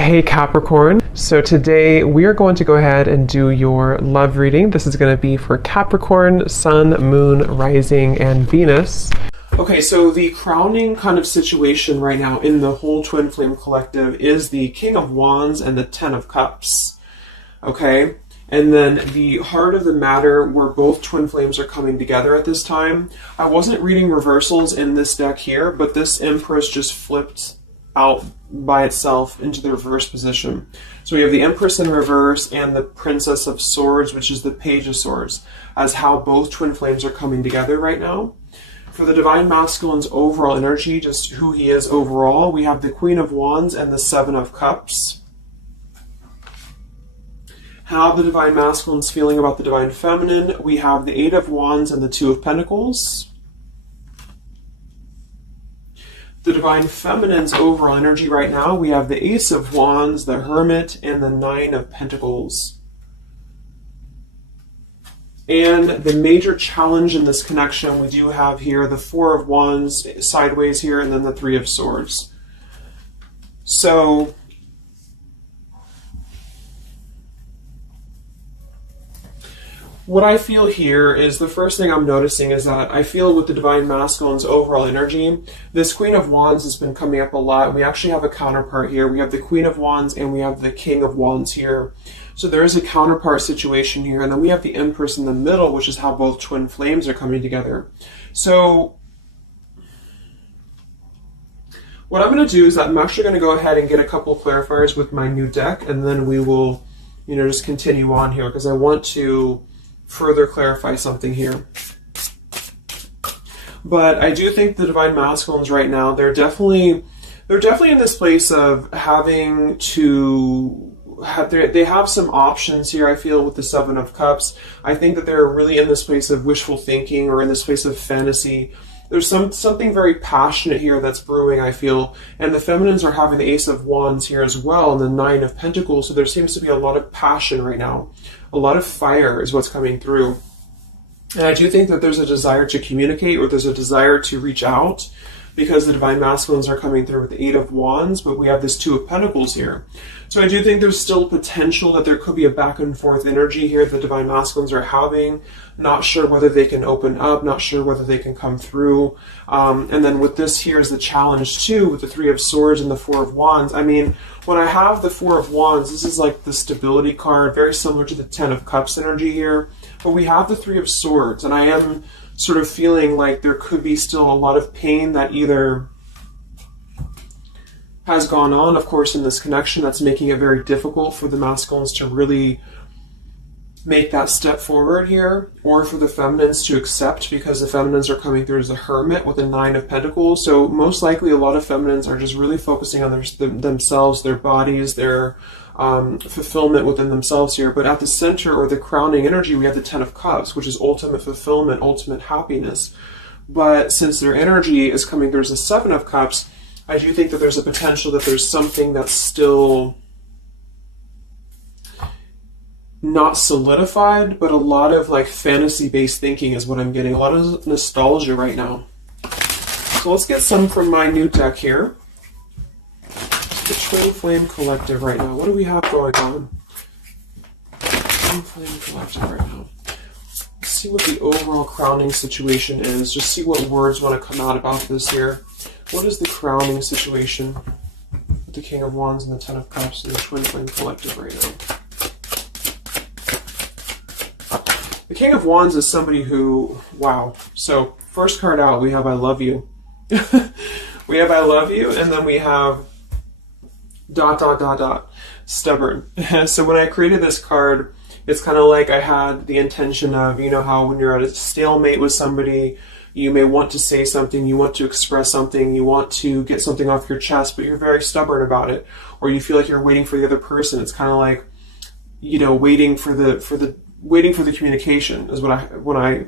Hey Capricorn, so today we are going to go ahead and do your love reading. This is going to be for Capricorn, Sun, Moon, Rising, and Venus. Okay, so the crowning kind of situation right now in the whole Twin Flame Collective is the King of Wands and the Ten of Cups. Okay, and then the heart of the matter where both twin flames are coming together at this time. I wasn't reading reversals in this deck here, but this Empress just flipped out by itself into the reverse position. So we have the Empress in reverse and the Princess of Swords, which is the Page of Swords, as how both twin flames are coming together right now. For the Divine Masculine's overall energy, just who he is overall, we have the Queen of Wands and the Seven of Cups. How the Divine Masculine's feeling about the Divine Feminine, we have the Eight of Wands and the Two of Pentacles. The Divine Feminine's overall energy right now, we have the Ace of Wands, the Hermit, and the Nine of Pentacles. And the major challenge in this connection, we do have here the Four of Wands sideways here, and then the Three of Swords. So what I feel here is the first thing I'm noticing is that I feel with the Divine Masculine's overall energy, this Queen of Wands has been coming up a lot. We actually have a counterpart here. We have the Queen of Wands and we have the King of Wands here. So there is a counterpart situation here. And then we have the Empress in the middle, which is how both twin flames are coming together. So what I'm going to do is I'm actually going to go ahead and get a couple of clarifiers with my new deck. And then we will, just continue on here because I want to further clarify something here. But I do think the Divine Masculines right now, they're definitely in this place of having to they have some options here, I feel, with the Seven of Cups. I think that they're really in this place of wishful thinking or in this place of fantasy. There's something very passionate here that's brewing, I feel. And the Feminines are having the Ace of Wands here as well and the Nine of Pentacles. So there seems to be a lot of passion right now. A lot of fire is what's coming through. And I do think that there's a desire to communicate or there's a desire to reach out because the Divine Masculines are coming through with the Eight of Wands, but we have this Two of Pentacles here. So I do think there's still potential that there could be a back and forth energy here the Divine Masculines are having. Not sure whether they can open up, not sure whether they can come through. And then with this here is the challenge too, with the Three of Swords and the Four of Wands. I mean, when I have the Four of Wands, this is like the stability card, very similar to the Ten of Cups energy here. But we have the Three of Swords, and I am sort of feeling like there could be still a lot of pain that either has gone on, of course, in this connection that's making it very difficult for the masculines to really make that step forward here, or for the feminines to accept because the feminines are coming through as the Hermit with the Nine of Pentacles. So most likely a lot of feminines are just really focusing on themselves, their bodies, their fulfillment within themselves here. But at the center or the crowning energy, we have the Ten of Cups, which is ultimate fulfillment, ultimate happiness. But since their energy is coming through as the Seven of Cups, I do think that there's a potential that there's something that's still not solidified, but a lot of like fantasy-based thinking is what I'm getting. A lot of nostalgia right now. So let's get some from my new deck here. The Twin Flame Collective right now. What do we have going on? Twin Flame Collective right now. Let's see what the overall crowning situation is. Just see what words want to come out about this here. What is the crowning situation with the King of Wands and the Ten of Cups and the Twin Flame Collective right now? The King of Wands is somebody who, wow. So first card out, we have I love you. We have I love you, and then we have ... stubborn. So when I created this card, it's kind of like I had the intention of, how when you're at a stalemate with somebody, you may want to say something, you want to express something, you want to get something off your chest, but you're very stubborn about it, or you feel like you're waiting for the other person. It's kind of like, waiting for the communication is when I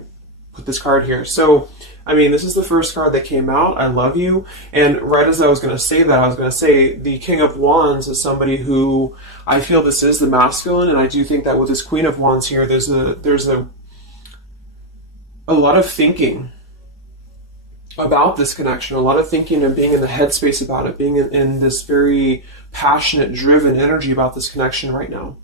put this card here. So, I mean, this is the first card that came out, I love you. And right as I was going to say that, I was going to say the King of Wands is somebody who I feel this is the masculine. And I do think that with this Queen of Wands here, there's a lot of thinking about this connection, a lot of thinking and being in the headspace about it, being in this very passionate, driven energy about this connection right now.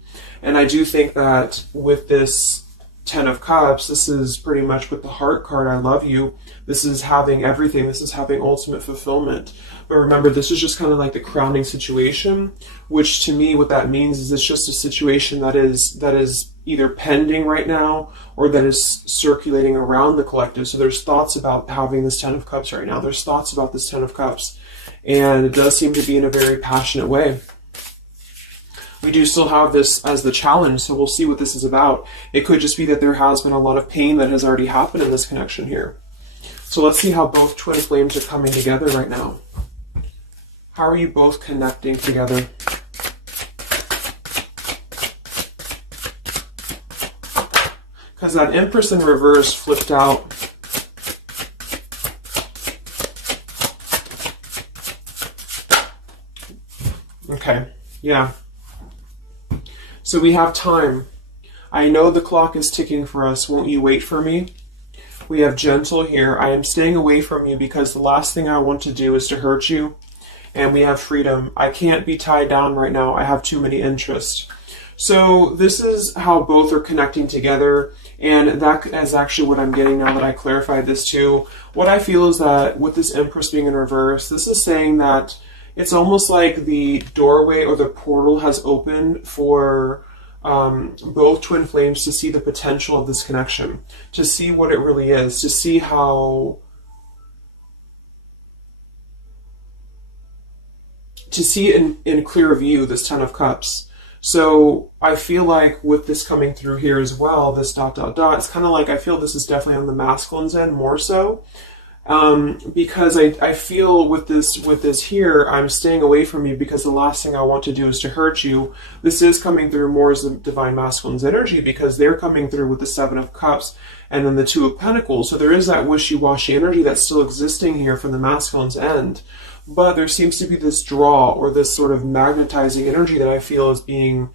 And I do think that with this Ten of Cups, this is pretty much with the heart card, I love you. This is having everything. This is having ultimate fulfillment. But remember, this is just kind of like the crowning situation, which to me, what that means is it's just a situation that is either pending right now or that is circulating around the collective. So there's thoughts about having this Ten of Cups right now. There's thoughts about this Ten of Cups. And it does seem to be in a very passionate way. We do still have this as the challenge, so we'll see what this is about. It could just be that there has been a lot of pain that has already happened in this connection here. So let's see how both twin flames are coming together right now. How are you both connecting together? Because that Empress in reverse flipped out. Okay, yeah. So we have time. I know the clock is ticking for us. Won't you wait for me? We have gentle here. I am staying away from you because the last thing I want to do is to hurt you. And we have freedom. I can't be tied down right now. I have too many interests. So this is how both are connecting together. And that is actually what I'm getting now that I clarified this too. What I feel is that with this Empress being in reverse, this is saying that it's almost like the doorway or the portal has opened for both twin flames to see the potential of this connection, to see what it really is, to see how, to see in clear view this Ten of Cups. So I feel like with this coming through here as well, this ... it's kind of like I feel this is definitely on the masculine's end more so. Because I feel with this here, I'm staying away from you because the last thing I want to do is to hurt you. This is coming through more as the Divine Masculine's energy because they're coming through with the Seven of Cups and then the Two of Pentacles. So there is that wishy-washy energy that's still existing here from the masculine's end. But there seems to be this draw or this sort of magnetizing energy that I feel is being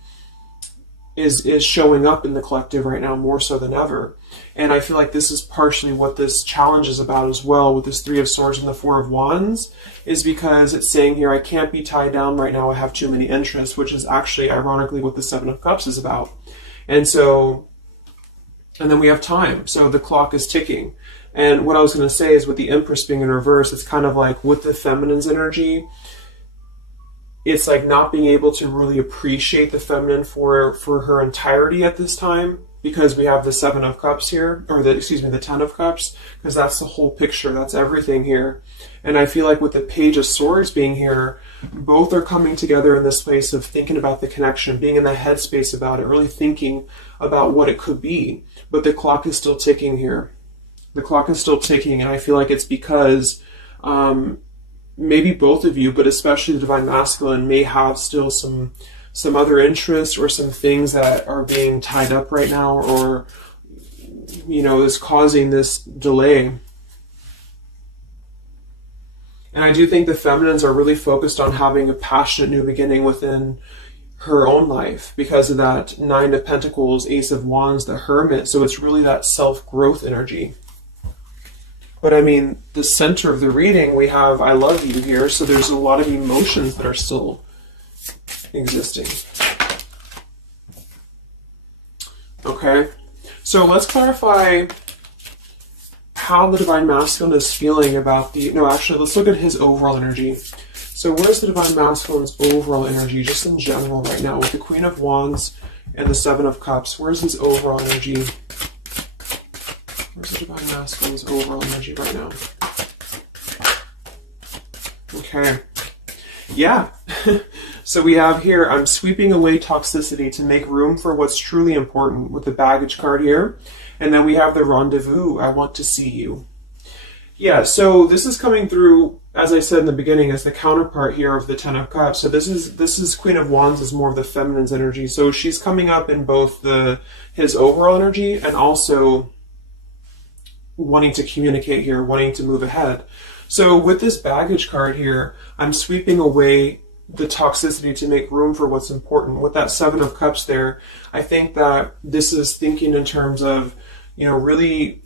is showing up in the collective right now more so than ever. And I feel like this is partially what this challenge is about as well with this Three of Swords and the Four of Wands, is because it's saying here, I can't be tied down right now, I have too many interests, which is actually ironically what the Seven of Cups is about. And so, and then we have time. So the clock is ticking. And what I was going to say is with the Empress being in reverse, it's kind of like with the feminine's energy, it's like not being able to really appreciate the feminine for her entirety at this time, because we have the Seven of Cups here, or the Ten of Cups, because that's the whole picture, that's everything here. And I feel like with the Page of Swords being here, both are coming together in this place of thinking about the connection, being in the headspace about it, really thinking about what it could be. But the clock is still ticking here. The clock is still ticking, and I feel like it's because maybe both of you, but especially the Divine Masculine, may have still some other interests or some things that are being tied up right now, or, you know, is causing this delay. And I do think the feminines are really focused on having a passionate new beginning within her own life because of that Nine of Pentacles, Ace of Wands, the Hermit. So it's really that self-growth energy. But I mean, the center of the reading, we have I love you here, so there's a lot of emotions that are still existing. Okay, so let's clarify how the Divine Masculine is feeling about the... No, actually, let's look at his overall energy. So where's the Divine Masculine's overall energy, just in general right now, with the Queen of Wands and the Seven of Cups? Where's his overall energy? Where's the Divine Masculine's overall energy right now? Okay. Yeah. So we have here, I'm sweeping away toxicity to make room for what's truly important, with the baggage card here. And then we have the rendezvous, I want to see you. Yeah, so this is coming through, as I said in the beginning, as the counterpart here of the Ten of Cups. So this is Queen of Wands is more of the feminine's energy. So she's coming up in both his overall energy and also wanting to communicate here, wanting to move ahead. So with this baggage card here, I'm sweeping away the toxicity to make room for what's important. With that Seven of Cups there, I think that this is thinking in terms of, you know, really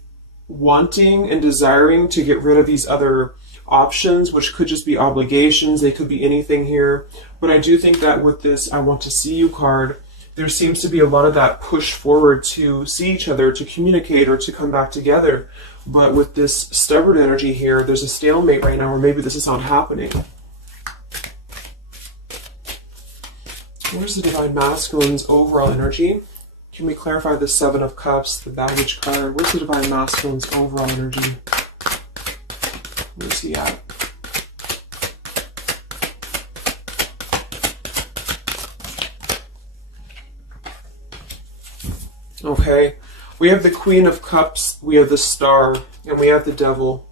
wanting and desiring to get rid of these other options, which could just be obligations. They could be anything here. But I do think that with this I want to see you card, there seems to be a lot of that push forward to see each other, to communicate, or to come back together. But with this stubborn energy here, there's a stalemate right now, or maybe this is not happening. Where's the Divine Masculine's overall energy? Can we clarify the Seven of Cups, the baggage card? Where's the Divine Masculine's overall energy? Where's he at? Okay, we have the Queen of Cups, we have the Star, and we have the Devil.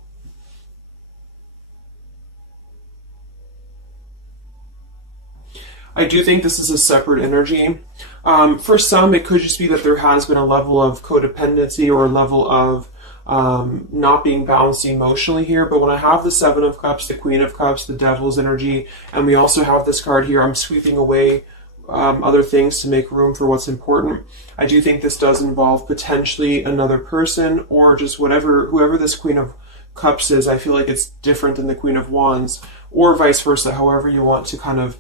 I do think this is a separate energy. For some, it could just be that there has been a level of codependency or a level of not being balanced emotionally here. But when I have the Seven of Cups, the Queen of Cups, the Devil's energy, and we also have this card here, I'm sweeping away other things to make room for what's important. I do think this does involve potentially another person, or just whoever this Queen of Cups is. I feel like it's different than the Queen of Wands, or vice versa, however you want to kind of.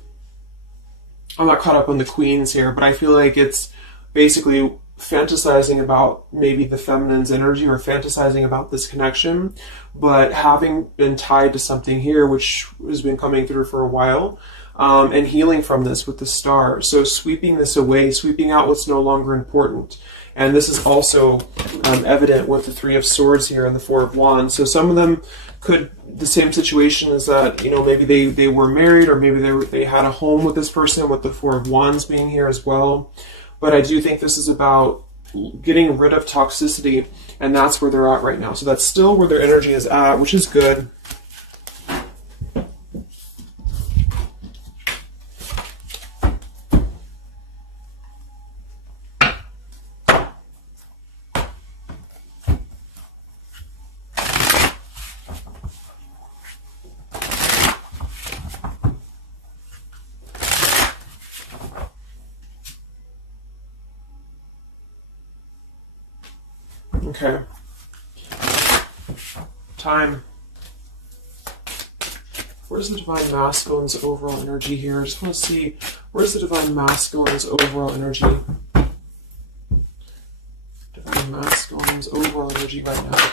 I'm not caught up on the queens here, but I feel like it's basically fantasizing about maybe the feminine's energy, or fantasizing about this connection, but having been tied to something here, which has been coming through for a while, and healing from this with the Star. So sweeping this away, sweeping out what's no longer important. And this is also evident with the Three of Swords here and the Four of Wands. So some of them could, the same situation is that, you know, maybe they were married, or maybe they had a home with this person, with the Four of Wands being here as well. But I do think this is about getting rid of toxicity, and that's where they're at right now. So that's still where their energy is at, which is good. Okay. Time. Where's the Divine Masculine's overall energy here? I just want to see, where's the Divine Masculine's overall energy? Divine Masculine's overall energy right now.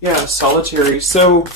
Yeah, solitary. So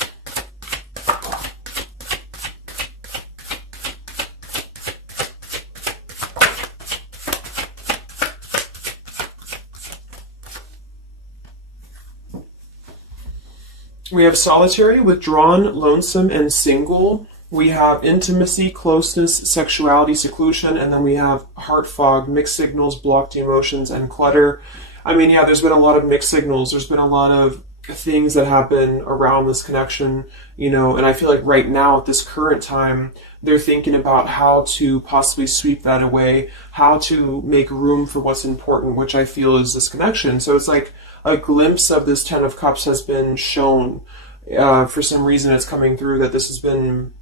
we have solitary, withdrawn, lonesome, and single. We have intimacy, closeness, sexuality, seclusion, and then we have heart fog, mixed signals, blocked emotions, and clutter. I mean, yeah, there's been a lot of mixed signals. There's been a lot of things that happen around this connection, you know, and I feel like right now at this current time, they're thinking about how to possibly sweep that away, how to make room for what's important, which I feel is this connection. So it's like a glimpse of this Ten of Cups has been shown. For some reason it's coming through that this has been,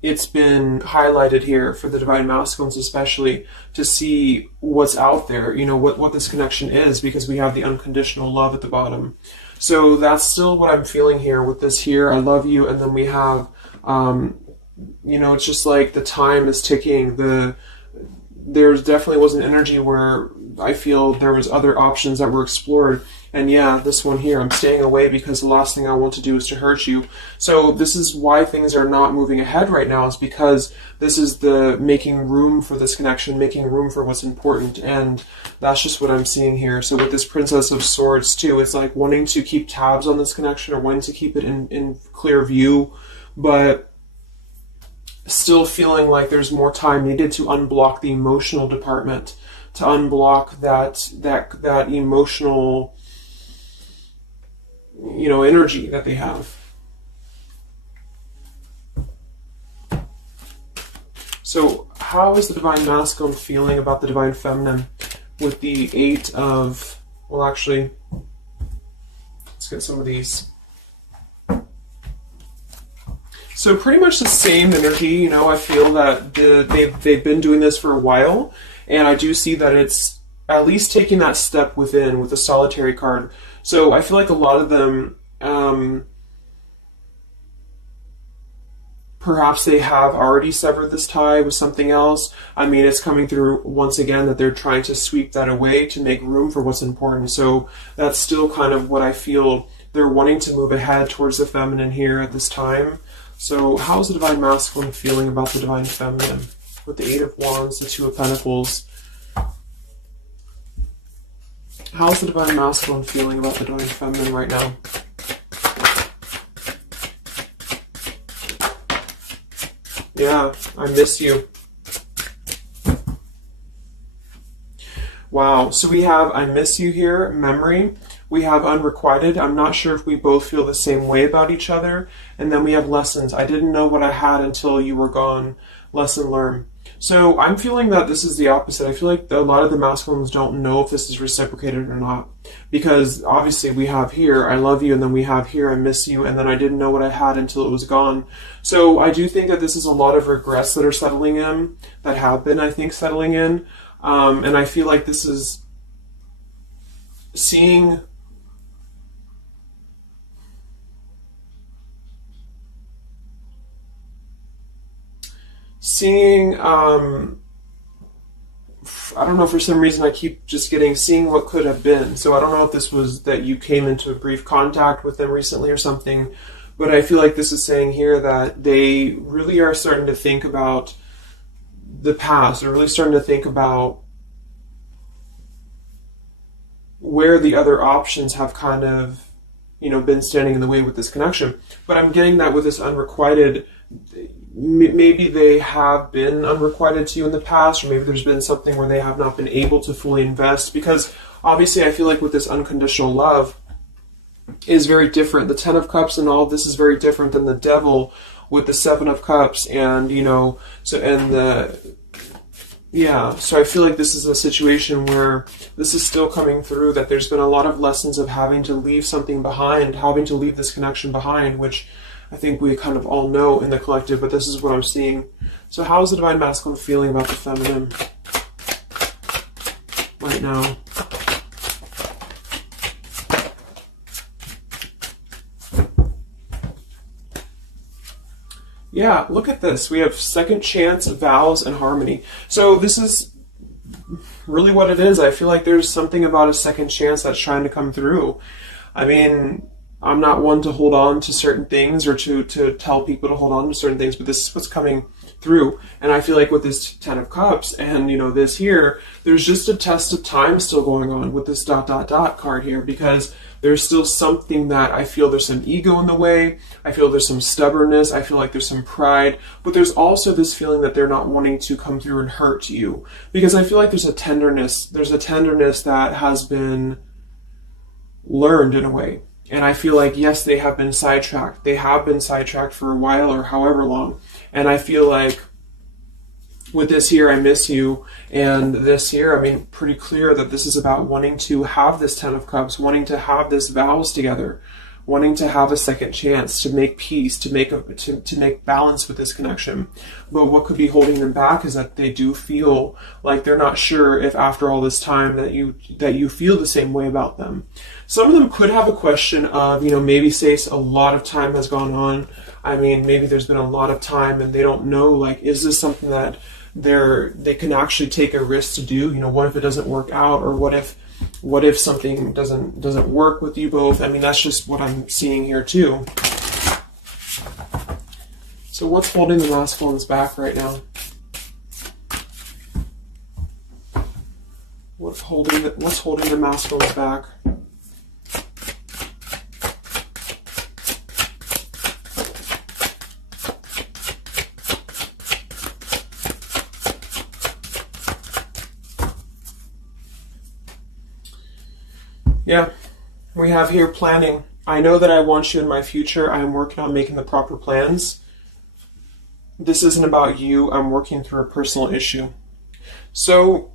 it's been highlighted here for the Divine Masculines especially, to see what's out there, you know, what this connection is, because we have the unconditional love at the bottom. So that's still what I'm feeling here with this here, I love you, and then we have, you know, it's just like the time is ticking. There definitely was an energy where I feel there was other options that were explored. And yeah, this one here, I'm staying away because the last thing I want to do is to hurt you. So this is why things are not moving ahead right now, is because this is the making room for this connection, making room for what's important. And that's just what I'm seeing here. So with this Princess of Swords too, it's like wanting to keep tabs on this connection, or wanting to keep it in clear view, but still feeling like there's more time needed to unblock the emotional department, to unblock that emotional, you know, energy that they have. So how is the Divine Masculine feeling about the Divine Feminine with the Eight of, well, actually, let's get some of these. So pretty much the same energy, you know. I feel that they've been doing this for a while, and I do see that it's at least taking that step within with the Solitary card. So I feel like a lot of them, perhaps they have already severed this tie with something else. I mean, it's coming through once again that they're trying to sweep that away to make room for what's important. So that's still kind of what I feel. They're wanting to move ahead towards the feminine here at this time. So how's the Divine Masculine feeling about the Divine Feminine? With the Eight of Wands, the Two of Pentacles. How's the Divine Masculine feeling about the Divine Feminine right now? Yeah, I miss you. Wow, so we have I miss you here, memory. We have unrequited. I'm not sure if we both feel the same way about each other. And then we have lessons. I didn't know what I had until you were gone. Lesson learned. So I'm feeling that this is the opposite. I feel like a lot of the masculines don't know if this is reciprocated or not. Because obviously we have here, I love you, and then we have here, I miss you, and then I didn't know what I had until it was gone. So I do think that this is a lot of regrets that are settling in, that have been, I think, settling in. And I feel like this is seeing I don't know, for some reason I keep just seeing what could have been. So I don't know if this was that you came into a brief contact with them recently or something, but I feel like this is saying here that they really are starting to think about the past. They're really starting to think about where the other options have kind of, been standing in the way with this connection. But I'm getting that with this unrequited, maybe they have been unrequited to you in the past, or maybe there's been something where they have not been able to fully invest, because obviously I feel like with this unconditional love is very different. The Ten of Cups and all of this is very different than the Devil with the Seven of Cups, and so I feel like this is a situation where this is still coming through, that there's been a lot of lessons of having to leave something behind, having to leave this connection behind, which I think we kind of all know in the collective, but this is what I'm seeing. So how is the Divine Masculine feeling about the feminine right now? Yeah, look at this. We have second chance, vows, and harmony. So this is really what it is. I feel like there's something about a second chance that's trying to come through. I mean, I'm not one to hold on to certain things or to tell people to hold on to certain things, but this is what's coming through. And I feel like with this Ten of Cups and, this here, there's just a test of time still going on with this ... card here, because there's still something that I feel there's some ego in the way. I feel there's some stubbornness. I feel like there's some pride, but there's also this feeling that they're not wanting to come through and hurt you, because I feel like there's a tenderness that has been learned in a way. And I feel like, yes, they have been sidetracked. They have been sidetracked for a while or however long. And I feel like with this here, I miss you, and this here, I mean, pretty clear that this is about wanting to have this Ten of Cups, wanting to have this vows together, wanting to have a second chance to make peace, to make balance with this connection. But what could be holding them back is that they do feel like they're not sure if after all this time that you feel the same way about them. Some of them could have a question of, maybe say a lot of time has gone on. I mean, maybe there's been a lot of time and they don't know, like, is this something that they can actually take a risk to do? What if it doesn't work out, or what if something doesn't work with you both? I mean, that's just what I'm seeing here too. So what's holding the masculines back right now? What's holding the masculines back? Yeah, we have here planning. I know that I want you in my future. I am working on making the proper plans. This isn't about you. I'm working through a personal issue. So,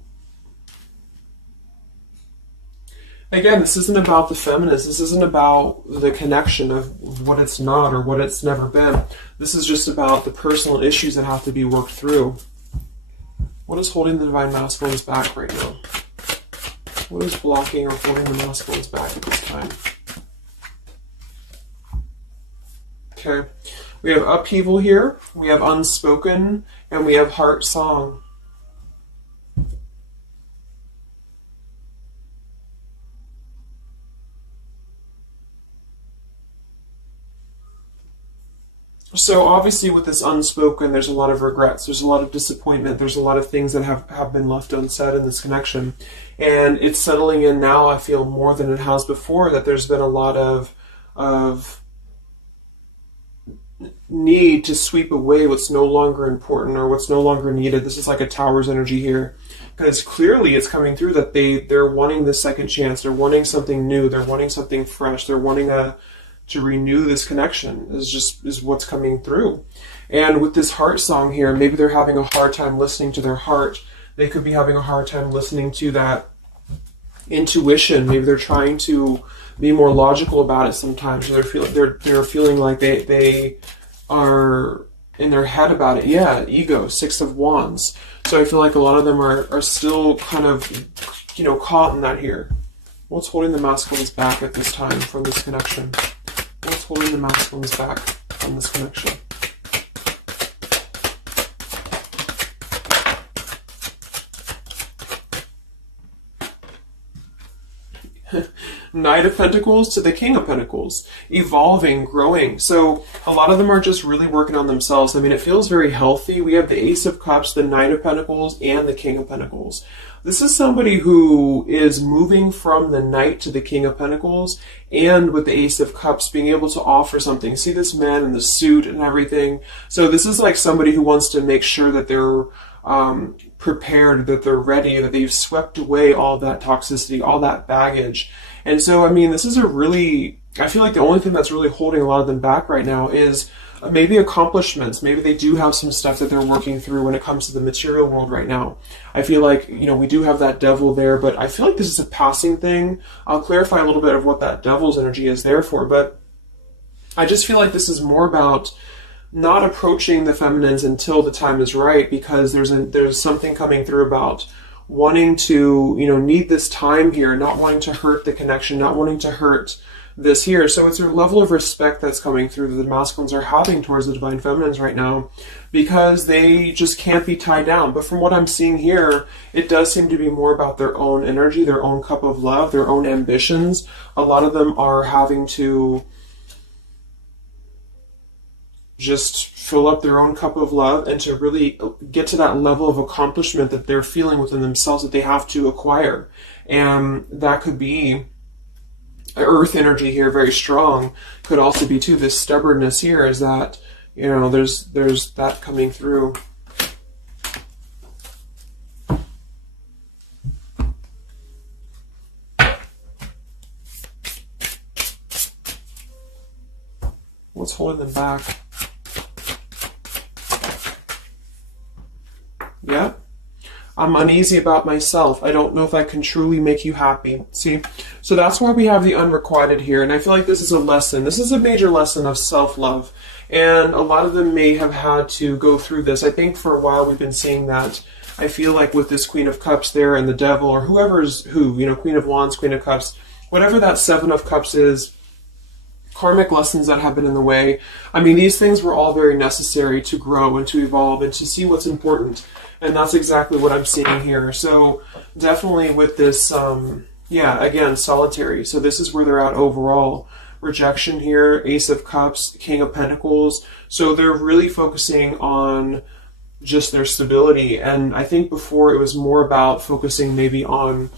again, this isn't about the feminist. This isn't about the connection of what it's not or what it's never been. This is just about the personal issues that have to be worked through. What is holding the Divine Masculines back right now? What is blocking or holding the masculines back at this time? Okay. We have upheaval here, we have unspoken, and we have heart song. So obviously with this unspoken, there's a lot of regrets, there's a lot of disappointment, there's a lot of things that have been left unsaid in this connection. And it's settling in now, I feel, more than it has before, that there's been a lot of need to sweep away what's no longer important or what's no longer needed. This is like a Tower's energy here. Because clearly it's coming through that they're wanting the second chance, they're wanting something new, they're wanting something fresh, they're wanting to renew this connection is what's coming through. And with this heart song here, maybe they're having a hard time listening to their heart. They could be having a hard time listening to that intuition. Maybe they're trying to be more logical about it sometimes. They're feeling like they are in their head about it. Yeah, ego, 6 of Wands. So I feel like a lot of them are still kind of, caught in that here. What's holding the masculines back at this time from this connection? What's holding the masculines back from this connection? Knight of Pentacles to the King of Pentacles. Evolving, growing. So a lot of them are just really working on themselves. I mean, it feels very healthy. We have the Ace of Cups, the Knight of Pentacles, and the King of Pentacles. This is somebody who is moving from the Knight to the King of Pentacles, and with the Ace of Cups being able to offer something. See this man in the suit and everything. So this is like somebody who wants to make sure that they're prepared, that they're ready, that they've swept away all that toxicity, all that baggage. And so, I mean, this is I feel like the only thing that's really holding a lot of them back right now is maybe accomplishments. Maybe they do have some stuff that they're working through when it comes to the material world right now. I feel like, we do have that devil there, but I feel like this is a passing thing. I'll clarify a little bit of what that devil's energy is there for, but I just feel like this is more about not approaching the feminines until the time is right, because there's something coming through about wanting to, need this time here, not wanting to hurt the connection, not wanting to hurt this here. So it's a level of respect that's coming through that the masculines are having towards the divine feminines right now, because they just can't be tied down. But from what I'm seeing here, it does seem to be more about their own energy, their own cup of love, their own ambitions. A lot of them are having to just fill up their own cup of love and to really get to that level of accomplishment that they're feeling within themselves that they have to acquire. And that could be earth energy here, very strong. Could also be too this stubbornness here, is that there's that coming through. What's holding them back? Yeah. I'm uneasy about myself. I don't know if I can truly make you happy. See? So that's why we have the unrequited here. And I feel like this is a lesson. This is a major lesson of self-love. And a lot of them may have had to go through this. I think for a while we've been seeing that. I feel like with this Queen of Cups there and the Devil, or whoever's who, Queen of Wands, Queen of Cups, whatever that Seven of Cups is, karmic lessons that have been in the way. I mean, these things were all very necessary to grow and to evolve and to see what's important. And that's exactly what I'm seeing here. So definitely with this, again, solitary. So this is where they're at overall. Rejection here, Ace of Cups, King of Pentacles. So they're really focusing on just their stability. And I think before it was more about focusing maybe on,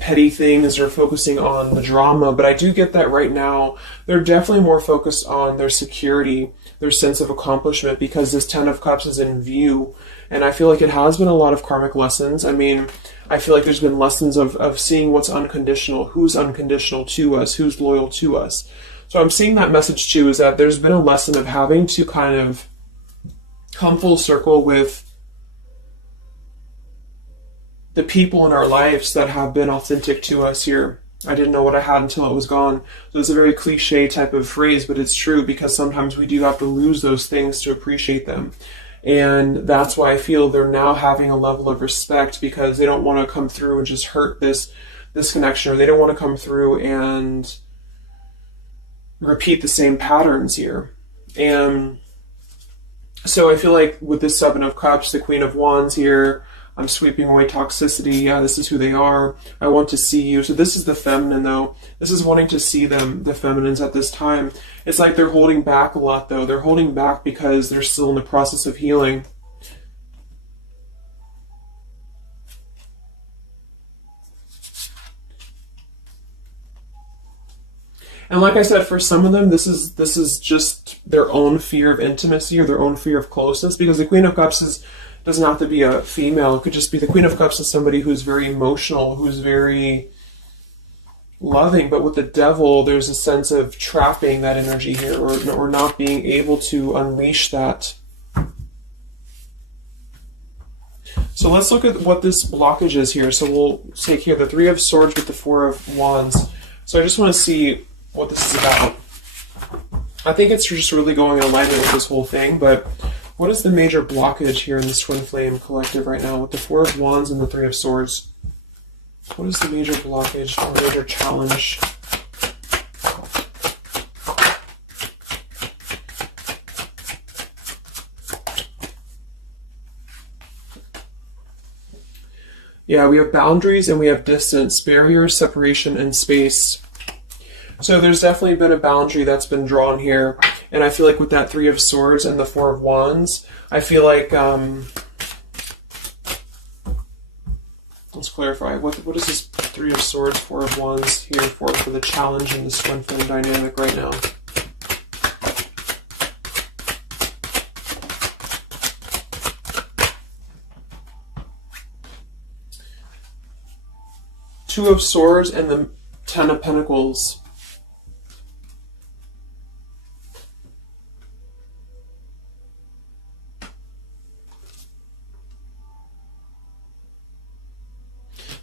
petty things or focusing on the drama. But I do get that right now they're definitely more focused on their security, their sense of accomplishment, because this Ten of Cups is in view. And I feel like it has been a lot of karmic lessons. I mean, I feel like there's been lessons of seeing what's unconditional, who's unconditional to us, who's loyal to us. So I'm seeing that message too, is that there's been a lesson of having to kind of come full circle with the people in our lives that have been authentic to us here. I didn't know what I had until it was gone. So it's a very cliche type of phrase, but it's true, because sometimes we do have to lose those things to appreciate them. And that's why I feel they're now having a level of respect, because they don't want to come through and just hurt this this connection, or they don't want to come through and repeat the same patterns here. And so I feel like with this Seven of Cups, the Queen of Wands here, I'm sweeping away toxicity. Yeah, this is who they are. I want to see you. So this is the feminine, though. This is wanting to see them, the feminines at this time. It's like they're holding back a lot, though. They're holding back because they're still in the process of healing. And like I said, for some of them, this is just their own fear of intimacy or their own fear of closeness, because the Queen of Cups doesn't have to be a female. It could just be the Queen of Cups is somebody who's very emotional, who's very loving. But with the Devil, there's a sense of trapping that energy here, or not being able to unleash that. So let's look at what this blockage is here. So we'll take here the Three of Swords with the Four of Wands. So I just want to see what this is about. I think it's just really going in alignment with this whole thing, but what is the major blockage here in this Twin Flame collective right now with the Four of Wands and the Three of Swords? What is the major blockage or major challenge? Yeah, we have boundaries and we have distance, barriers, separation, and space. So there's definitely been a boundary that's been drawn here. And I feel like with that Three of Swords and the Four of Wands, I feel like, let's clarify, what is this Three of Swords, Four of Wands here for the challenge in this Twin Flame dynamic right now? Two of Swords and the Ten of Pentacles.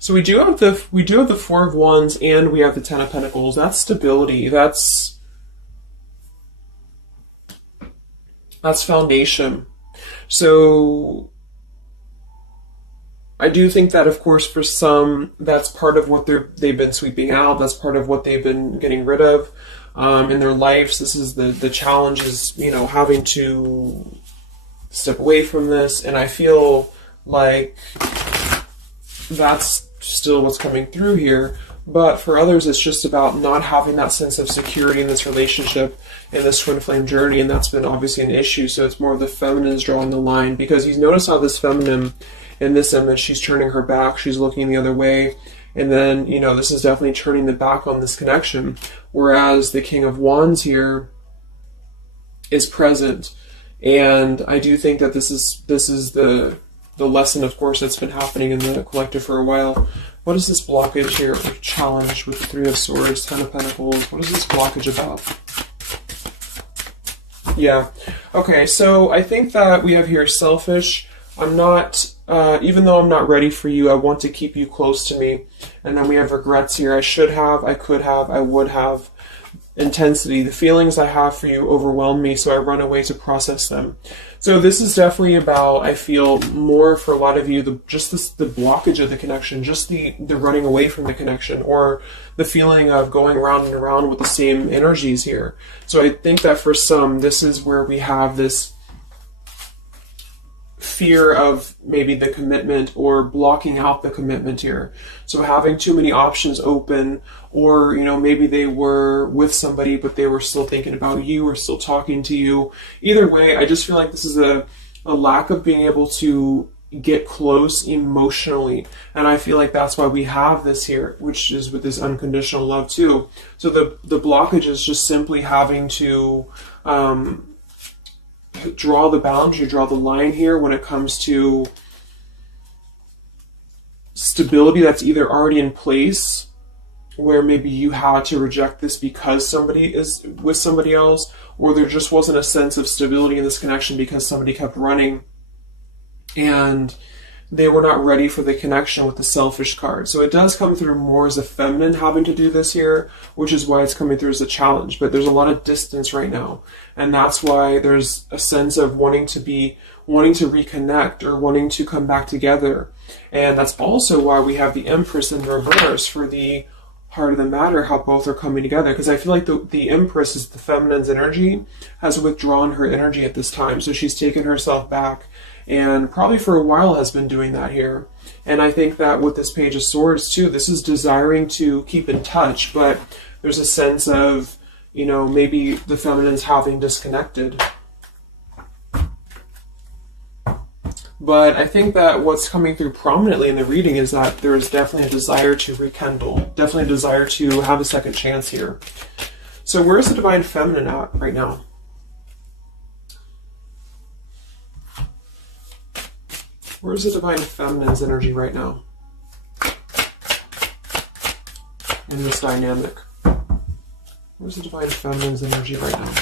So we do have the Four of Wands and we have the Ten of Pentacles. That's stability. That's foundation. So I do think that, of course, for some, that's part of what they've been sweeping out. That's part of what they've been getting rid of in their lives. This is the challenge is, having to step away from this. And I feel like that's still what's coming through here. But for others, it's just about not having that sense of security in this relationship, in this Twin Flame journey, and that's been obviously an issue. So it's more of the feminine's drawing the line, because you notice how this feminine in this image, she's turning her back, she's looking the other way, and then, this is definitely turning the back on this connection, whereas the King of Wands here is present. And I do think that this is the lesson, of course, that's been happening in the collective for a while. What is this blockage here, or challenge with the Three of Swords, Ten of Pentacles? What is this blockage about? Yeah. Okay, so I think that we have here selfish. I'm not, even though I'm not ready for you, I want to keep you close to me. And then we have regrets here. I should have, I could have, I would have. Intensity. The feelings I have for you overwhelm me, so I run away to process them. So this is definitely about, I feel, more for a lot of you, the blockage of the connection, just the running away from the connection, or the feeling of going around and around with the same energies here. So I think that for some, this is where we have this fear of maybe the commitment, or blocking out the commitment here. So having too many options open, or maybe they were with somebody but they were still thinking about you or still talking to you. Either way, I just feel like this is a lack of being able to get close emotionally, and I feel like that's why we have this here, which is with this unconditional love too. So the blockage is just simply having to draw the boundary, draw the line here when it comes to stability that's either already in place, where maybe you had to reject this because somebody is with somebody else, or there just wasn't a sense of stability in this connection because somebody kept running. And they were not ready for the connection with the selfish card. So it does come through more as a feminine having to do this here, which is why it's coming through as a challenge. But there's a lot of distance right now. And that's why there's a sense of wanting to reconnect or wanting to come back together. And that's also why we have the Empress in reverse for the heart of the matter, how both are coming together. Because I feel like the Empress is the feminine's energy, has withdrawn her energy at this time. So she's taken herself back, and probably for a while has been doing that here. And I think that with this Page of Swords too, this is desiring to keep in touch, but there's a sense of, you know, maybe the feminine's having disconnected. But I think that what's coming through prominently in the reading is that there is definitely a desire to rekindle, definitely a desire to have a second chance here. So where's the Divine Feminine at right now? Where's the Divine Feminine's energy right now in this dynamic? Where's the Divine Feminine's energy right now?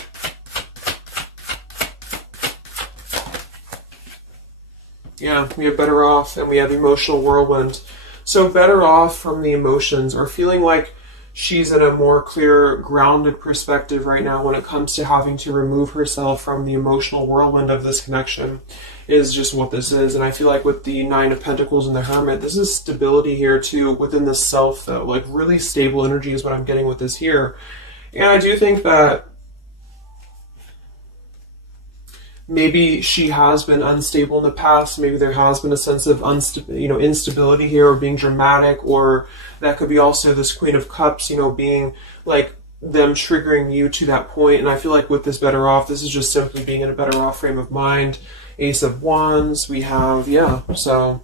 Yeah, we have Better Off and we have Emotional Whirlwind. So better off from the emotions, or feeling like she's in a more clear, grounded perspective right now when it comes to having to remove herself from the emotional whirlwind of this connection, is just what this is. And I feel like with the Nine of Pentacles and the Hermit, this is stability here too within the self though. Like really stable energy is what I'm getting with this here. And I do think that maybe she has been unstable in the past. Maybe there has been a sense of instability here, or being dramatic, or that could be also this Queen of Cups, being like them triggering you to that point. And I feel like with this Better Off, this is just simply being in a better off frame of mind. Ace of Wands, we have, so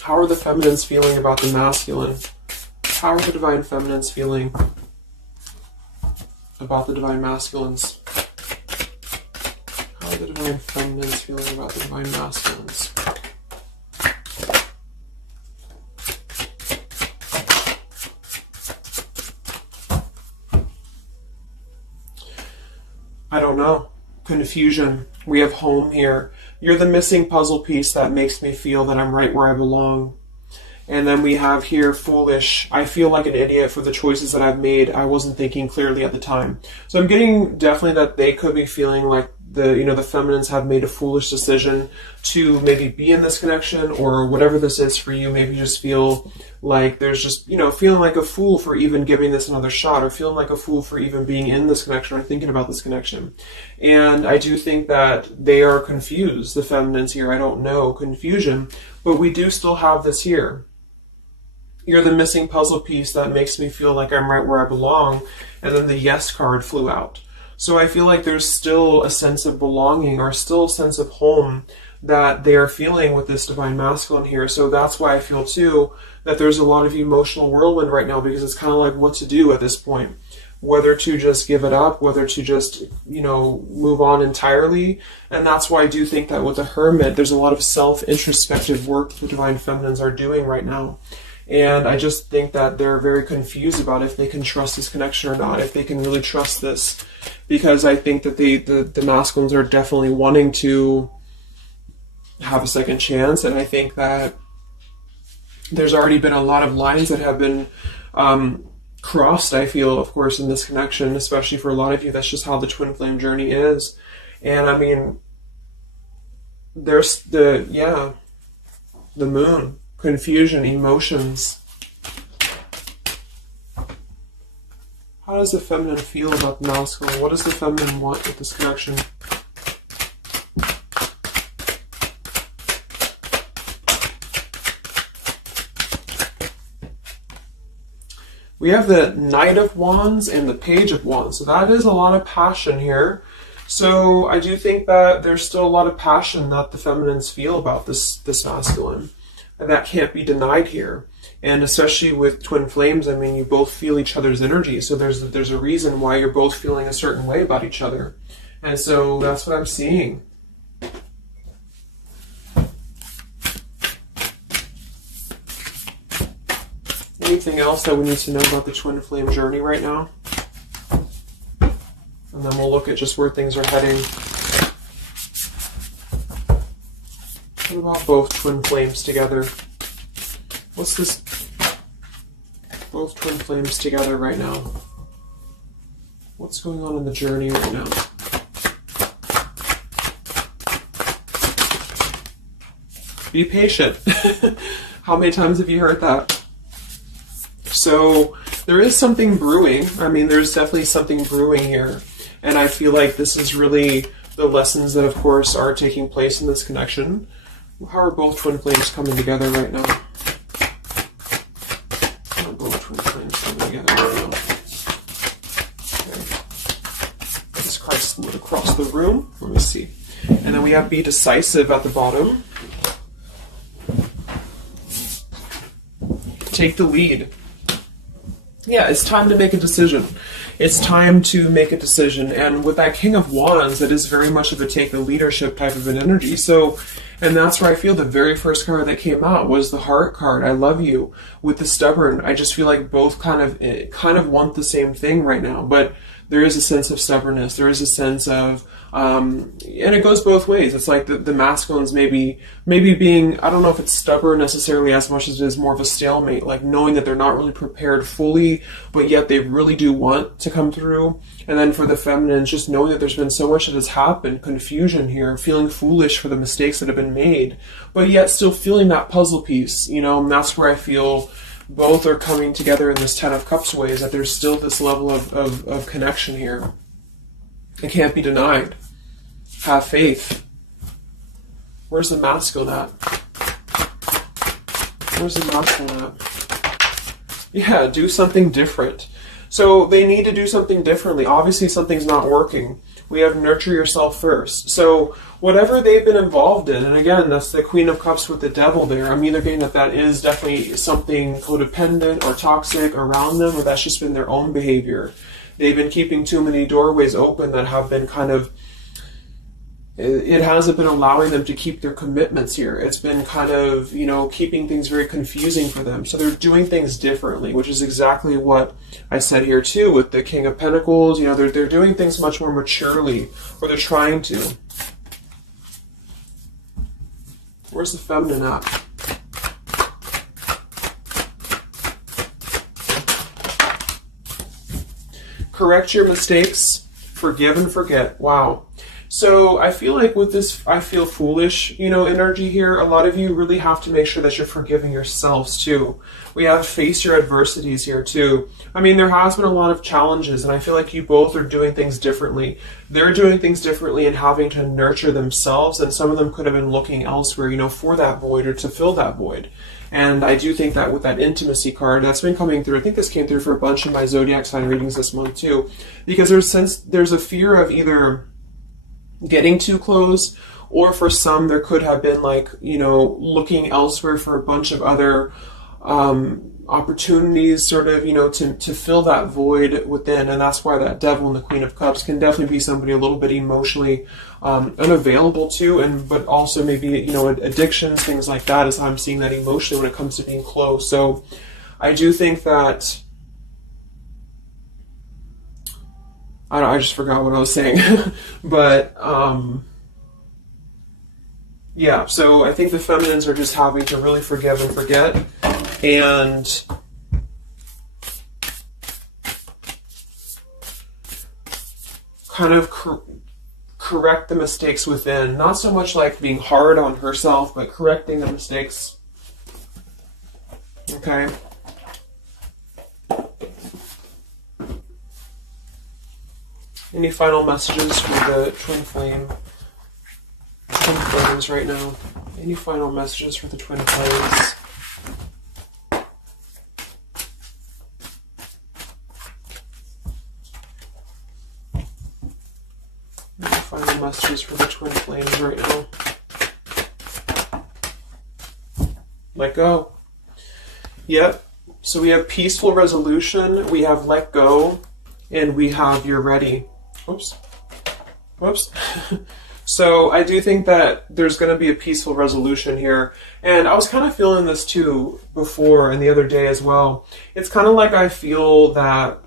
how are the feminines feeling about the masculine? How are the Divine Feminines feeling about the Divine Masculines? How are the Divine Feminines feeling about the Divine Masculines? I don't know. Confusion. We have Home here. You're the missing puzzle piece that makes me feel that I'm right where I belong. And then we have here Foolish. I feel like an idiot for the choices that I've made. I wasn't thinking clearly at the time. So I'm getting definitely that they could be feeling like the feminines have made a foolish decision to maybe be in this connection, or whatever this is for you. Maybe just feel like there's just, feeling like a fool for even giving this another shot, or feeling like a fool for even being in this connection or thinking about this connection. And I do think that they are confused, the feminines here. I don't know, confusion, but we do still have this here. You're the missing puzzle piece that makes me feel like I'm right where I belong. And then the Yes card flew out. So I feel like there's still a sense of belonging, or still a sense of home that they are feeling with this Divine Masculine here. So that's why I feel too that there's a lot of emotional whirlwind right now, because it's kind of like what to do at this point. Whether to just give it up, whether to just, move on entirely. And that's why I do think that with the Hermit, there's a lot of self-introspective work the Divine Feminines are doing right now. And I just think that they're very confused about if they can trust this connection or not, if they can really trust this. Because I think that the masculines are definitely wanting to have a second chance. And I think that there's already been a lot of lines that have been crossed, I feel, of course, in this connection, especially for a lot of you. That's just how the twin flame journey is. And I mean, there's the Moon. Confusion, emotions. How does the feminine feel about the masculine? What does the feminine want with this connection? We have the Knight of Wands and the Page of Wands. So that is a lot of passion here. So I do think that there's still a lot of passion that the feminines feel about this masculine. And that can't be denied here. And especially with twin flames, I mean, you both feel each other's energy. So there's a reason why you're both feeling a certain way about each other. And so that's what I'm seeing. Anything else that we need to know about the twin flame journey right now? And then we'll look at just where things are heading. What about both twin flames together? What's this? Both twin flames together right now. What's going on in the journey right now? Be patient. How many times have you heard that? So there is something brewing. I mean, there's definitely something brewing here. And I feel like this is really the lessons that, of course, are taking place in this connection. How are both twin flames coming together right now? How are both twin flames coming together right now? Okay. This card slid across the room. Let me see. And then we have be decisive at the bottom. Take the lead. Yeah, it's time to make a decision. It's time to make a decision. And with that King of Wands, that is very much of a take the leadership type of an energy. So, and that's where I feel the very first card that came out was the Heart card. I love you. With the Stubborn, I just feel like both kind of want the same thing right now. But there is a sense of stubbornness. There is a sense of, and it goes both ways. It's like the masculines maybe being, I don't know if it's stubborn necessarily as much as it is more of a stalemate, like knowing that they're not really prepared fully, but yet they really do want to come through. And then for the feminines, just knowing that there's been so much that has happened, confusion here, feeling foolish for the mistakes that have been made, but yet still feeling that puzzle piece, you know, and that's where I feel both are coming together in this Ten of Cups ways, that there's still this level of connection here. It can't be denied. Have faith. Where's the masculine at? Where's the masculine at? Yeah, do something different. So they need to do something differently. Obviously something's not working. We have nurture yourself first. So whatever they've been involved in, and again, that's the Queen of Cups with the Devil there. I'm either getting that is definitely something codependent or toxic around them, or that's just been their own behavior. They've been keeping too many doorways open that have been kind of, it hasn't been allowing them to keep their commitments here. It's been kind of, you know, keeping things very confusing for them. So they're doing things differently, which is exactly what I said here too with the King of Pentacles. You know, they're doing things much more maturely, or they're trying to. Where's the feminine at? Correct your mistakes, forgive and forget. Wow. So I feel like with this, I feel foolish, you know, energy here. A lot of you really have to make sure that you're forgiving yourselves too. We have to face your adversities here too. I mean, there has been a lot of challenges, and I feel like you both are doing things differently. They're doing things differently and having to nurture themselves, and some of them could have been looking elsewhere, you know, for that void or to fill that void. And I do think that with that intimacy card, that's been coming through. I think this came through for a bunch of my zodiac sign readings this month too, because there's a fear of either getting too close, or for some there could have been like, you know, looking elsewhere for a bunch of other opportunities, sort of, you know, to fill that void within. And that's why that Devil and the Queen of Cups can definitely be somebody a little bit emotionally unavailable to, and but also maybe, you know, addictions, things like that, is how I'm seeing that emotionally when it comes to being close. So I do think that I just forgot what I was saying. But yeah, so I think the feminines are just having to really forgive and forget, and kind of correct the mistakes within. Not so much like being hard on herself, but correcting the mistakes. Okay. Any final messages for the twin flames right now? Any final messages for the twin flames? Any final messages for the twin flames right now? Let go. Yep. So we have peaceful resolution, we have let go, and we have you're ready. Oops. Whoops. So I do think that there's going to be a peaceful resolution here. And I was kind of feeling this too before and the other day as well. It's kind of like I feel that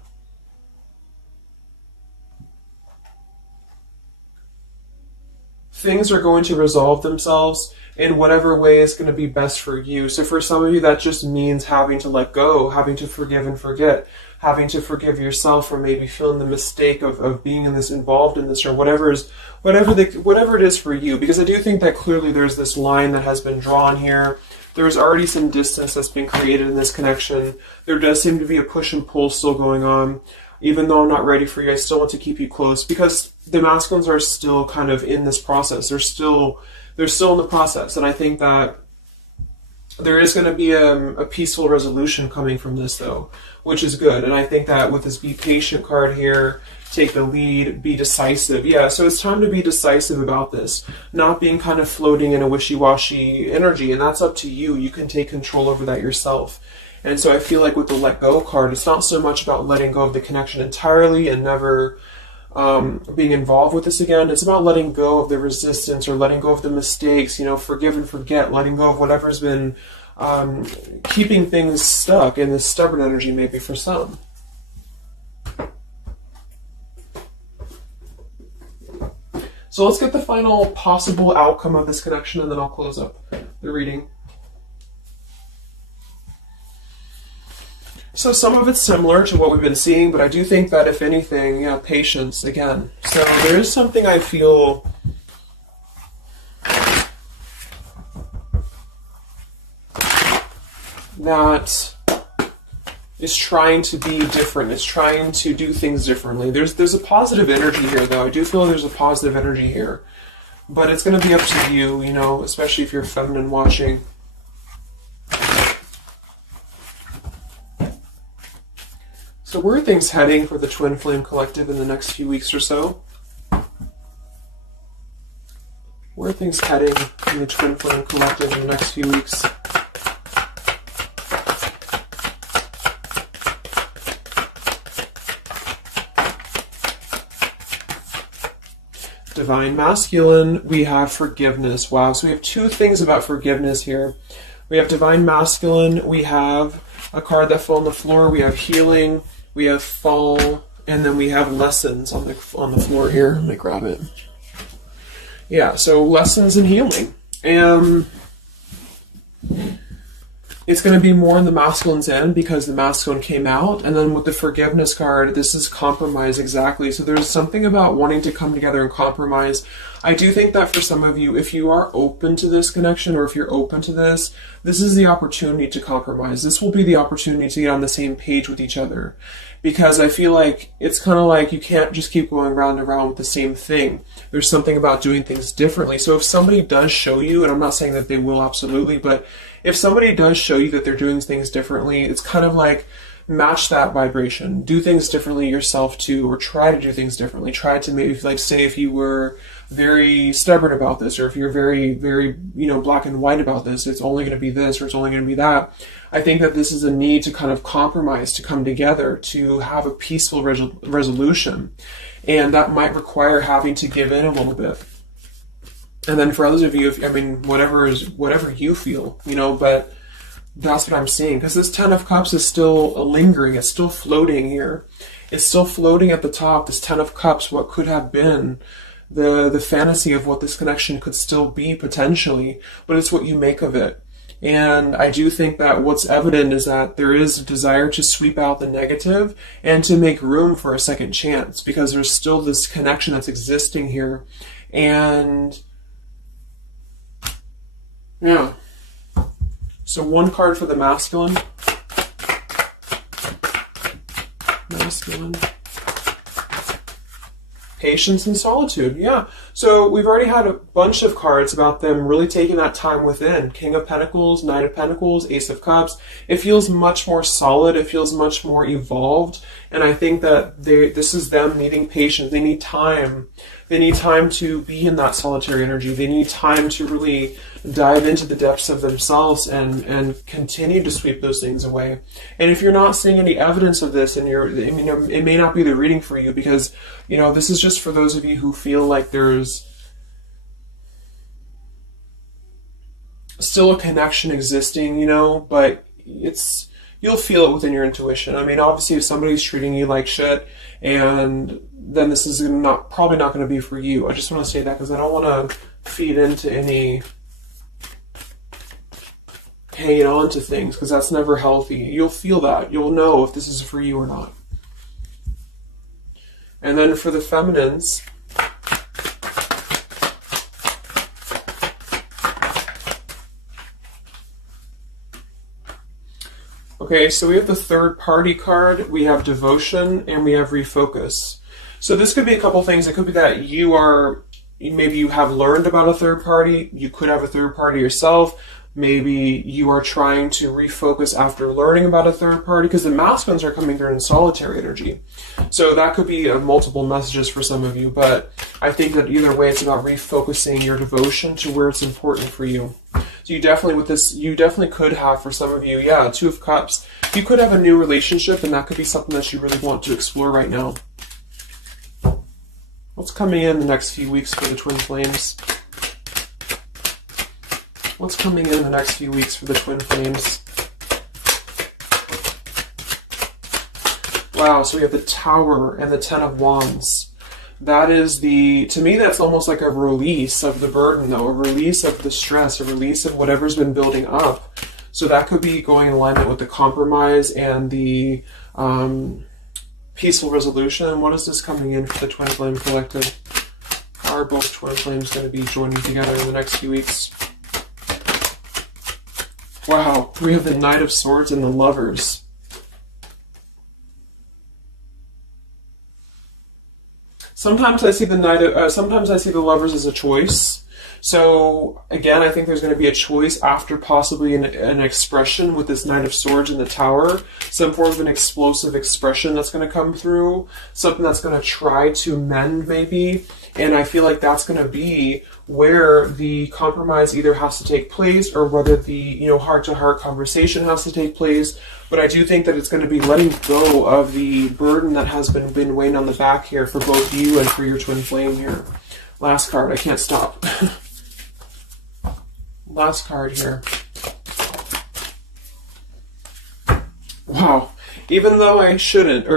things are going to resolve themselves in whatever way is going to be best for you. So for some of you, that just means having to let go, having to forgive and forget, having to forgive yourself for maybe feeling the mistake of being in this, involved in this, or whatever it is for you. Because I do think that clearly there's this line that has been drawn here. There's already some distance that's been created in this connection. There does seem to be a push and pull still going on. Even though I'm not ready for you, I still want to keep you close, because the masculines are still kind of in this process. They're still in the process. And I think that there is going to be a peaceful resolution coming from this, though, which is good. And I think that with this Be Patient card here, take the lead, be decisive. Yeah, so it's time to be decisive about this, not being kind of floating in a wishy-washy energy. And that's up to you. You can take control over that yourself. And so I feel like with the Let Go card, it's not so much about letting go of the connection entirely and never being involved with this again. It's about letting go of the resistance, or letting go of the mistakes, forgive and forget, letting go of whatever's been keeping things stuck in this stubborn energy, maybe for some. So let's get the final possible outcome of this connection, and then I'll close up the reading. So some of it's similar to what we've been seeing, but I do think that if anything, patience again. So there is something I feel that is trying to be different. It's trying to do things differently. There's a positive energy here, though. I do feel there's a positive energy here. But it's going to be up to you, especially if you're feminine watching. So where are things heading for the Twin Flame Collective in the next few weeks or so? Where are things heading in the Twin Flame Collective in the next few weeks? Divine Masculine, we have forgiveness. Wow, so we have two things about forgiveness here. We have Divine Masculine, we have a card that fell on the floor, we have healing, we have fall, and then we have lessons on the floor here. Let me grab it. Yeah, so lessons and healing. And it's going to be more in the masculine's end because the masculine came out. And then with the forgiveness card, this is compromise exactly. So there's something about wanting to come together and compromise. I do think that for some of you, if you are open to this connection, or if you're open to this, this is the opportunity to compromise. This will be the opportunity to get on the same page with each other. Because I feel like it's kind of like you can't just keep going round and round with the same thing. There's something about doing things differently. So if somebody does show you, and I'm not saying that they will absolutely, but if somebody does show you that they're doing things differently, it's kind of like match that vibration. Do things differently yourself too, or try to do things differently. Try to maybe, like, say if you were very stubborn about this, or if you're very, very, black and white about this, it's only going to be this, or it's only going to be that. I think that this is a need to kind of compromise, to come together, to have a peaceful resolution. And that might require having to give in a little bit. And then for others of you, whatever you feel, but that's what I'm seeing. Because this Ten of Cups is still lingering. It's still floating here. It's still floating at the top. This Ten of Cups, what could have been the fantasy of what this connection could still be potentially, but it's what you make of it. And I do think that what's evident is that there is a desire to sweep out the negative and to make room for a second chance, because there's still this connection that's existing here. And yeah. So one card for the masculine. Masculine. Patience and solitude. Yeah. So we've already had a bunch of cards about them really taking that time within. King of Pentacles, Knight of Pentacles, Ace of Cups. It feels much more solid. It feels much more evolved. And I think that this is them needing patience. They need time. They need time to be in that solitary energy. They need time to really dive into the depths of themselves and continue to sweep those things away. And if you're not seeing any evidence of this, and it may not be the reading for you, because, this is just for those of you who feel like there's still a connection existing, but it's, you'll feel it within your intuition. I mean, obviously, if somebody's treating you like shit, and then this is probably not going to be for you. I just want to say that because I don't want to feed into any hanging on to things, because that's never healthy. You'll feel that. You'll know if this is for you or not. And then for the feminines, okay, so we have the third party card, we have devotion, and we have refocus. So this could be a couple things. It could be that maybe you have learned about a third party. You could have a third party yourself. Maybe you are trying to refocus after learning about a third party, because the masculines are coming through in solitary energy. So that could be multiple messages for some of you, but I think that either way, it's about refocusing your devotion to where it's important for you. So you definitely could have, for some of you, yeah, Two of Cups. You could have a new relationship, and that could be something that you really want to explore right now. What's coming in the next few weeks for the twin flames? What's coming in the next few weeks for the twin flames? Wow, so we have the Tower and the Ten of Wands. That is to me, that's almost like a release of the burden, though, a release of the stress, a release of whatever's been building up. So that could be going in alignment with the compromise and the peaceful resolution. What is this coming in for the twin flame collective? Are both twin flames going to be joining together in the next few weeks? Wow, we have the Knight of Swords and the Lovers. Sometimes I see sometimes I see the Lovers as a choice. So again, I think there's going to be a choice after possibly an expression with this Knight of Swords and the Tower. Some form of an explosive expression that's going to come through. Something that's going to try to mend, maybe. And I feel like that's going to be where the compromise either has to take place, or whether the heart-to-heart conversation has to take place. But I do think that it's going to be letting go of the burden that has been weighing on the back here for both you and for your twin flame here. Last card, I can't stop. Last card here. Wow. Even though we shouldn't,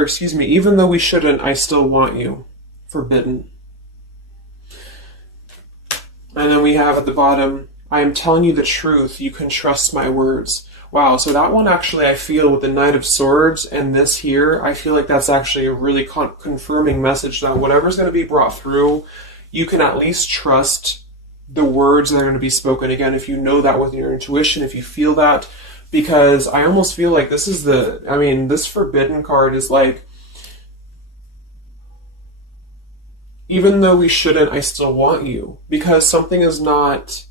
I still want you. Forbidden. And then we have at the bottom, I am telling you the truth, you can trust my words. Wow, so that one actually, I feel with the Knight of Swords and this here, I feel like that's actually a really confirming message that whatever's going to be brought through, you can at least trust the words that are going to be spoken. Again, if you know that with your intuition, if you feel that, because I almost feel like this is this Forbidden card is like, even though we shouldn't, I still want you. Because something is not...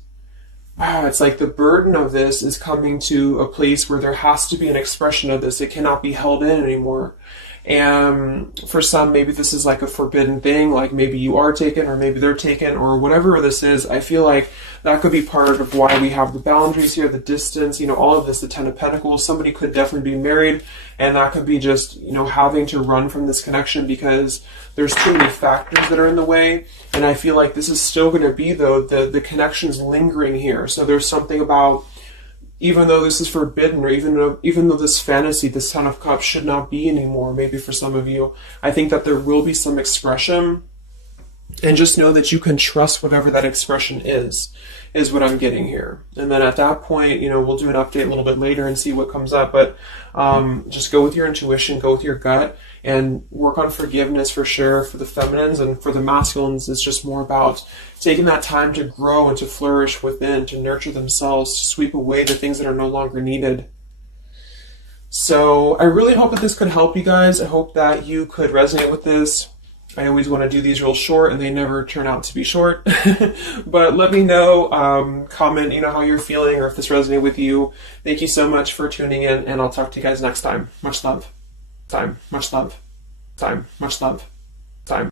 it's like the burden of this is coming to a place where there has to be an expression of this. It cannot be held in anymore. And for some, maybe this is like a forbidden thing, like maybe you are taken or maybe they're taken or whatever this is. I feel like that could be part of why we have the boundaries here, the distance, all of this, the Ten of Pentacles. Somebody could definitely be married, and that could be just, having to run from this connection because there's too many factors that are in the way. And I feel like this is still going to be, though, the connection's lingering here. So there's something about, even though this is forbidden, or even though this fantasy, this Ten of Cups should not be anymore, maybe for some of you, I think that there will be some expression. And just know that you can trust whatever that expression is what I'm getting here. And then at that point, we'll do an update a little bit later and see what comes up. But just go with your intuition, go with your gut, and work on forgiveness for sure for the feminines. And for the masculines, it's just more about taking that time to grow and to flourish within, to nurture themselves, to sweep away the things that are no longer needed. So I really hope that this could help you guys. I hope that you could resonate with this. I always want to do these real short, and they never turn out to be short. But let me know, comment, how you're feeling, or if this resonated with you. Thank you so much for tuning in, and I'll talk to you guys next time. Much love. Much love. Much love.